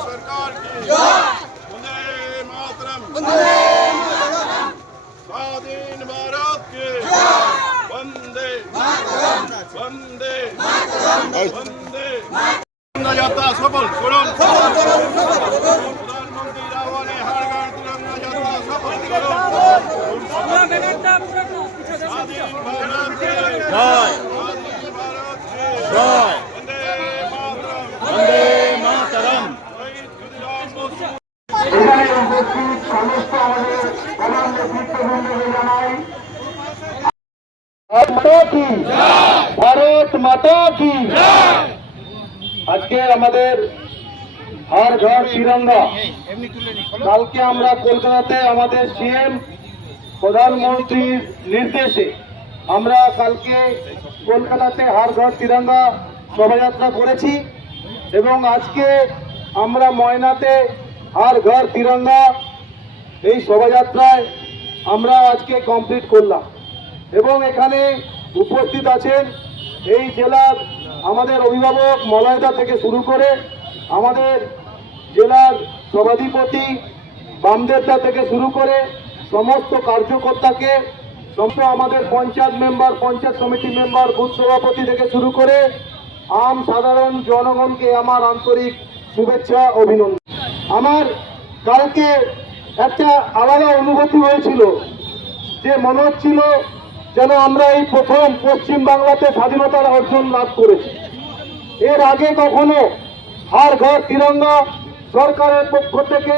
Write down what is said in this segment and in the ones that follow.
सरकार की वंदे मातरम स्वाधीन भारत की वंदे वंदे वंदे यात्रा सफल करुन प्रधानमंत्री आह्वाने हर घर तिरंगा यात्रा सफल करुन स्वाधीन भारत की जय जय वंदे मातरम এখানে উপস্থিত সমস্ত আমাদের প্রধান নেতৃত্ববৃন্দকে জানাই ভারত মাতা কি। আজকে আমাদের হর ঘর তিরঙ্গা, কালকে আমরা কলকাতাতে আমাদের সিএম প্রধানমন্ত্রীর নির্দেশে আমরা কালকে কলকাতাতে হর ঘর তিরঙ্গা শোভাযাত্রা করেছি এবং আজকে আমরা ময়নাতে হর ঘর তিরঙ্গা এই শোভাযাত্রায় আমরা আজকে কমপ্লিট করলাম এবং এখানে উপস্থিত আছেন এই জেলার আমাদের অভিভাবক মলয়দা থেকে শুরু করে আমাদের জেলার সভাধিপতি বামদেবদা থেকে শুরু করে সমস্ত কার্যকর্তাকে, সমস্ত আমাদের পঞ্চায়েত মেম্বার, পঞ্চায়েত সমিতি মেম্বার, বুথ সভাপতি থেকে শুরু করে আম সাধারণ জনগণকে আমার আন্তরিক শুভেচ্ছা অভিনন্দন। আমার কালকে একটা আলাদা অনুভূতি হয়েছিল যে মনে হচ্ছিল যেন আমরা এই প্রথম পশ্চিম বাংলাতে স্বাধীনতার অর্জন লাভ করেছি। এর আগে কখনো হর ঘর তিরঙ্গা সরকারের পক্ষ থেকে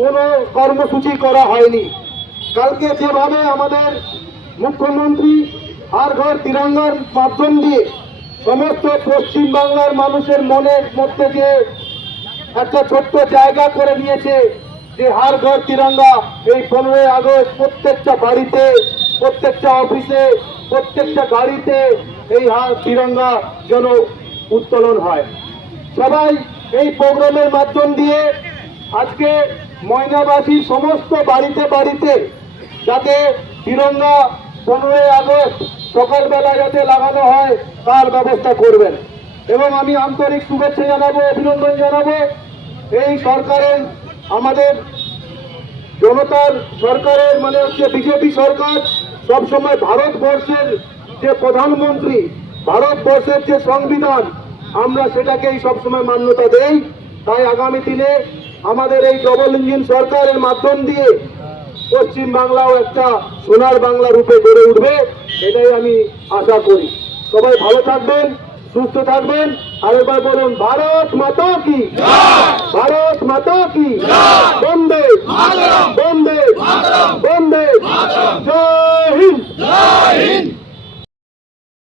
কোনো কর্মসূচি করা হয়নি। কালকে যেভাবে আমাদের মুখ্যমন্ত্রী হর ঘর তিরঙ্গার মাধ্যম দিয়ে সমস্ত পশ্চিম বাংলার মানুষের মনের মধ্যে যে একটা ছোট্ট জায়গা করে নিয়েছে যে হর ঘর তিরঙ্গা এই 15ই আগস্ট প্রত্যেকটা বাড়িতে, প্রত্যেকটা অফিসে, প্রত্যেকটা গাড়িতে এই তিরঙ্গা যেন উত্তোলন হয়। সবাই এই প্রোগ্রামের মাধ্যম দিয়ে আজকে ময়নাবাসী সমস্ত বাড়িতে বাড়িতে যাতে তিরঙ্গা 15ই আগস্ট সকালবেলা যাতে লাগানো হয় তার ব্যবস্থা করবেন এবং আমি আন্তরিক শুভেচ্ছা জানাবো, অভিনন্দন জানাবো এই সরকারের, আমাদের জনতার সরকারের মানে হচ্ছে বিজেপি সরকার সবসময় ভারতবর্ষের যে প্রধানমন্ত্রী, ভারতবর্ষের যে সংবিধান আমরা সেটাকেই সবসময় মান্যতা দেই। তাই আগামী দিনে আমাদের এই ডবল ইঞ্জিন সরকারের মাধ্যম দিয়ে পশ্চিম বাংলাও একটা সোনার বাংলা রূপে গড়ে উঠবে, এটাই আমি আশা করি। সবাই ভালো থাকবেন, সুস্থ থাকবেন। আরেকবার বলুন ভারত মাতা কি, ভারত মাতা কি, বন্দে